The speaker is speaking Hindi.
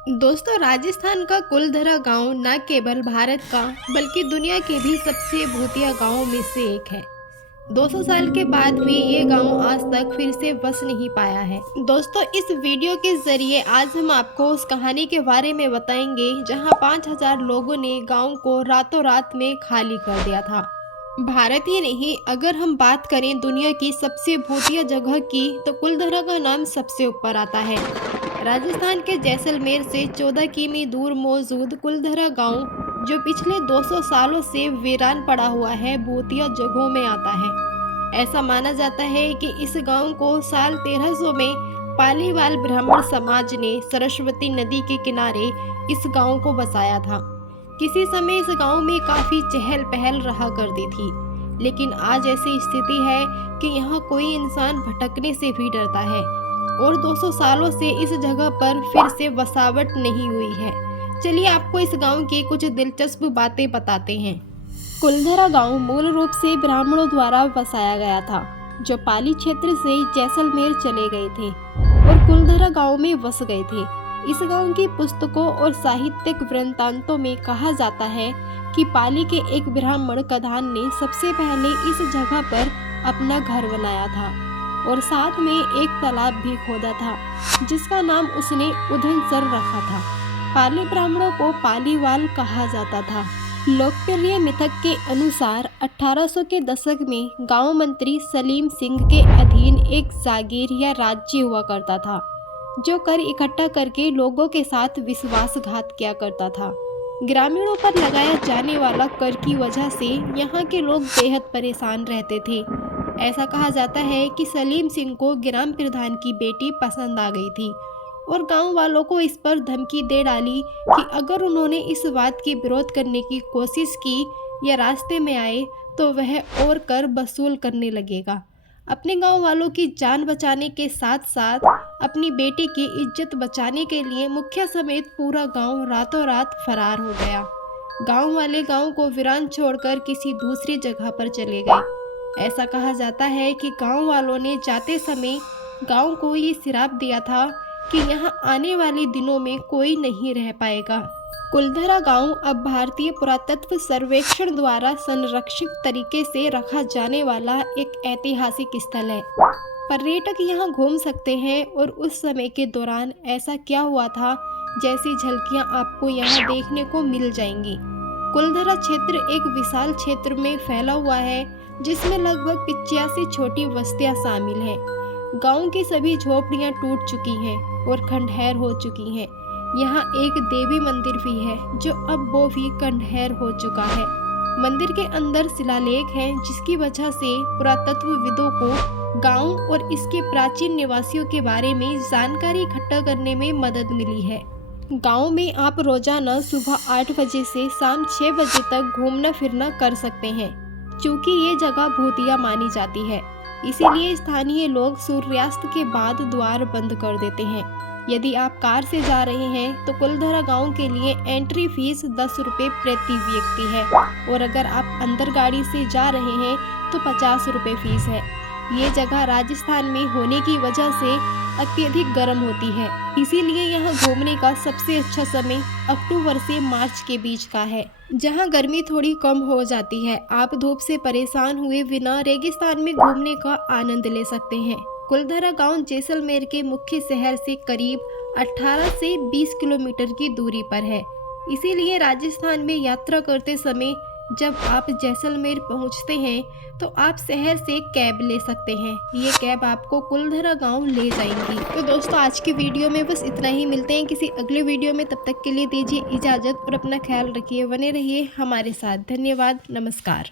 दोस्तों, राजस्थान का कुलधरा गांव न केवल भारत का बल्कि दुनिया के भी सबसे भूतिया गांवों में से एक है। 200 साल के बाद भी ये गांव आज तक फिर से बस नहीं पाया है। दोस्तों, इस वीडियो के जरिए आज हम आपको उस कहानी के बारे में बताएंगे जहां 5000 लोगों ने गांव को रातों रात में खाली कर दिया था। भारत ही नहीं, अगर हम बात करें दुनिया की सबसे भूतिया जगह की तो कुलधरा का नाम सबसे ऊपर आता है। राजस्थान के जैसलमेर से 14 किमी दूर मौजूद कुलधरा गांव, जो पिछले 200 सालों से वीरान पड़ा हुआ है, भूतिया जगहों में आता है। ऐसा माना जाता है कि इस गांव को साल 1300 में पालीवाल ब्राह्मण समाज ने सरस्वती नदी के किनारे इस गांव को बसाया था। किसी समय इस गांव में काफी चहल पहल रहा करती थी, लेकिन आज ऐसी स्थिति है कि यहाँ कोई इंसान भटकने से भी डरता है और 200 सालों से इस जगह पर फिर से बसावट नहीं हुई है। चलिए आपको इस गांव की कुछ दिलचस्प बातें बताते हैं। कुलधरा गांव मूल रूप से ब्राह्मणों द्वारा बसाया गया था, जो पाली क्षेत्र से जैसलमेर चले गए थे और कुलधरा गांव में बस गए थे। इस गांव की पुस्तकों और साहित्यिक वृत्तांतों में कहा जाता है कि पाली के एक ब्राह्मण कधान ने सबसे पहले इस जगह पर अपना घर बनाया था और साथ में एक तालाब भी खोदा था, जिसका नाम उसने उधनसर रखा था। पाली ब्राह्मणों को पालीवाल कहा जाता था। लोकप्रिय मिथक के अनुसार 1800 के दशक में गांव मंत्री सलीम सिंह के अधीन एक जागीर या राज्य हुआ करता था, जो कर इकट्ठा करके लोगों के साथ विश्वासघात किया करता था। ग्रामीणों पर लगाया जाने वाला कर की वजह से यहाँ के लोग बेहद परेशान रहते थे। ऐसा कहा जाता है कि सलीम सिंह को ग्राम प्रधान की बेटी पसंद आ गई थी और गांव वालों को इस पर धमकी दे डाली कि अगर उन्होंने इस बात की विरोध करने की कोशिश की या रास्ते में आए तो वह और कर वसूल करने लगेगा। अपने गांव वालों की जान बचाने के साथ साथ अपनी बेटी की इज्जत बचाने के लिए मुखिया समेत पूरा गांव रातों रात फरार हो गया। गांव वाले गांव को वीरान छोड़कर किसी दूसरी जगह पर चले गए। ऐसा कहा जाता है कि गांव वालों ने जाते समय गांव को ये श्राप दिया था कि यहाँ आने वाले दिनों में कोई नहीं रह पाएगा। कुलधरा गांव अब भारतीय पुरातत्व सर्वेक्षण द्वारा संरक्षित तरीके से रखा जाने वाला एक ऐतिहासिक स्थल है। पर्यटक यहाँ घूम सकते हैं और उस समय के दौरान ऐसा क्या हुआ था जैसी झलकियाँ आपको यहाँ देखने को मिल जाएंगी। कुलधरा क्षेत्र एक विशाल क्षेत्र में फैला हुआ है, जिसमें लगभग 85 छोटी बस्तियां शामिल हैं। गांव की सभी झोपड़ियां टूट चुकी हैं और खंडहर हो चुकी हैं। यहाँ एक देवी मंदिर भी है, जो अब वो भी खंडहर हो चुका है। मंदिर के अंदर शिलालेख हैं, जिसकी वजह से पुरातत्वविदों को गांव और इसके प्राचीन निवासियों के बारे में जानकारी इकट्ठा करने में मदद मिली है। गांव में आप रोजाना सुबह 8 बजे से शाम 6 बजे तक घूमना फिरना कर सकते हैं। चूँकि ये जगह भूतिया मानी जाती है, इसीलिए स्थानीय लोग सूर्यास्त के बाद द्वार बंद कर देते हैं। यदि आप कार से जा रहे हैं तो कुलधरा गांव के लिए एंट्री फीस 10 रुपये प्रति व्यक्ति है और अगर आप अंदर गाड़ी से जा रहे हैं तो 50 रुपये फीस है। ये जगह राजस्थान में होने की वजह से अत्यधिक गर्म होती है, इसीलिए यहाँ घूमने का सबसे अच्छा समय अक्टूबर से मार्च के बीच का है, जहाँ गर्मी थोड़ी कम हो जाती है। आप धूप से परेशान हुए बिना रेगिस्तान में घूमने का आनंद ले सकते हैं। कुलधरा गांव जैसलमेर के मुख्य शहर से करीब 18 से 20 किलोमीटर की दूरी पर है। इसीलिए राजस्थान में यात्रा करते समय जब आप जैसलमेर पहुंचते हैं तो आप शहर से कैब ले सकते हैं। ये कैब आपको कुलधरा गांव ले जाएंगी। तो दोस्तों, आज की वीडियो में बस इतना ही। मिलते हैं किसी अगले वीडियो में, तब तक के लिए दीजिए इजाज़त और अपना ख्याल रखिए। बने रहिए हमारे साथ। धन्यवाद। नमस्कार।